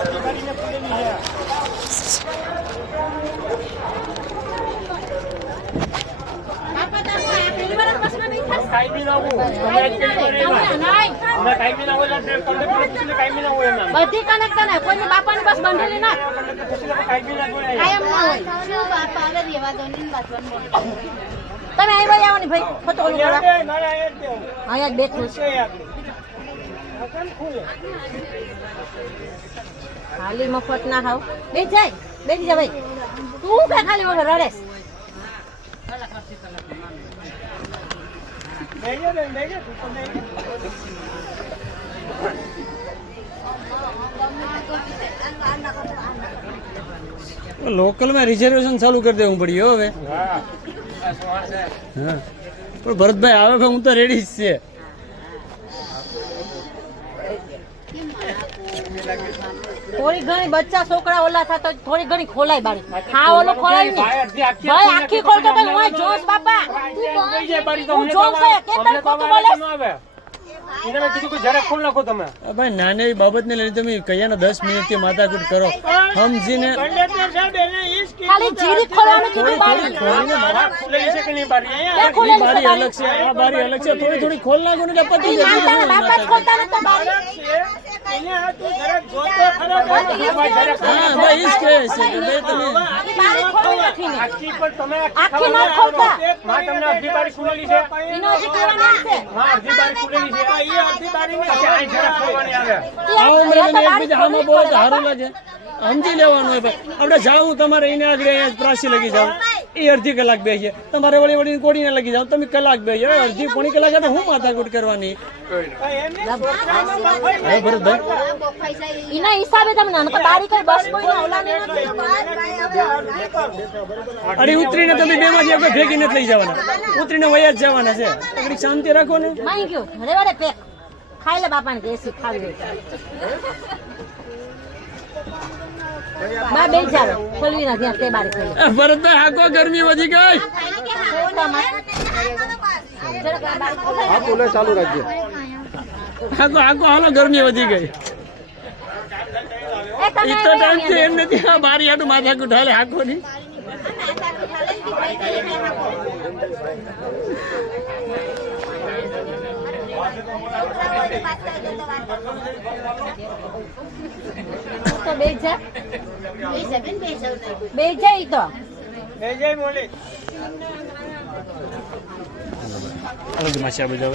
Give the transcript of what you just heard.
બધી કનેક્ટ ને કોઈ બાપાની બસ બંધેલી ના કાયમ ના હોય બાપા આવે રેવા દો ની બાતવાનું તમે આવી ભાઈ આવવાની ભાઈ ફોટો ઓલું કરો આયા બેઠું છે ખાલી મફત ના ખાવ બેસી જા ભાઈ તું કે ખાલી વગર રડેસ लोकल में रिजर्वेशन चालू कर देવું પડ્યું હવે પણ ભરતભાઈ આવે કે હું તો રેડી જ છે થોડી ઘણી બચ્ચા છોકરા ઓલા થતા થોડી ઘણી ખોલાય બારી હા ઓલો ખોલાય નહીં ભાઈ આખી ખોલ તો હું જોશ બાપા હું જોશ કેટલા ખોટું બોલે ઇને મેં કીધું કે જરા ખોલ નાખો તમે ભાઈ નાની બાબતને લઈને તમે કયાના 10 મિનિટથી માથાકૂટ કરો સમજીને ખાલી જીરી ખોલવાનું કીધું બારી ખુલેલી છે કે નહીં બારી બારી અલગ છે આ બારી અલગ છે થોડી થોડી ખોલ નાખો ને પતી જશે બાપા જ ખોલતા નતા બારી એને આ તું જરા જોતો ખરા હા ભાઈ ઈજ કહે છે કે ભાઈ તમે બારી ખોલી નથી ને આખી પર તમે આખી ના ખોલતા માં તમને અડધી બારી ખુલેલી છે એનો હજી કહેવાનું છે માં અડધી બારી ખુલેલી છે એ અડધી બારી ને આ જરા ખોલવાની આવે આવો મને એકબીજા આમાં બોલે તો સારું લાગે સમજી લેવાનું હોય ભાઈ આપણે જાવું તમારે એને આગળ અહીંયા પ્રાસી લગી જાવ એ અડધી કલાક બેસીએ તમારે વળી વળી કોડીને લગી જાવ તમે કલાક બેસીએ અડધી પોણી કલાક તો હું માથાકૂટ કરવાની ભરતભાઈ એના હિસાબે તમે નાનો બારી કઈ બસ કોઈ ઓલાની નથી અરે ઉતરીને તમે બે માંથી આપણે ભેગી નથી લઈ જવાના ઉતરીને વયા જ જવાના છે થોડી શાંતિ રાખો ને માઈ ગયો રેવાડે પેક ખાઈ લે બાપાને કેસી ખાવી બા બે ચાલો ખોલવી ના ત્યાં તે બારી ખોલી ભરતભાઈ હાકો ગરમી વધી ગઈ હા બોલે ચાલુ રાખજો હાકો હાકો હાલો ગરમી વધી ગઈ ઈ તો ટાઈમ છે એમ નથી આ બારી હાટું માથાકૂટ હાલે હાકો ની તો બે જા ઈ તો જય મોલી અલગ માસી આ બજાવ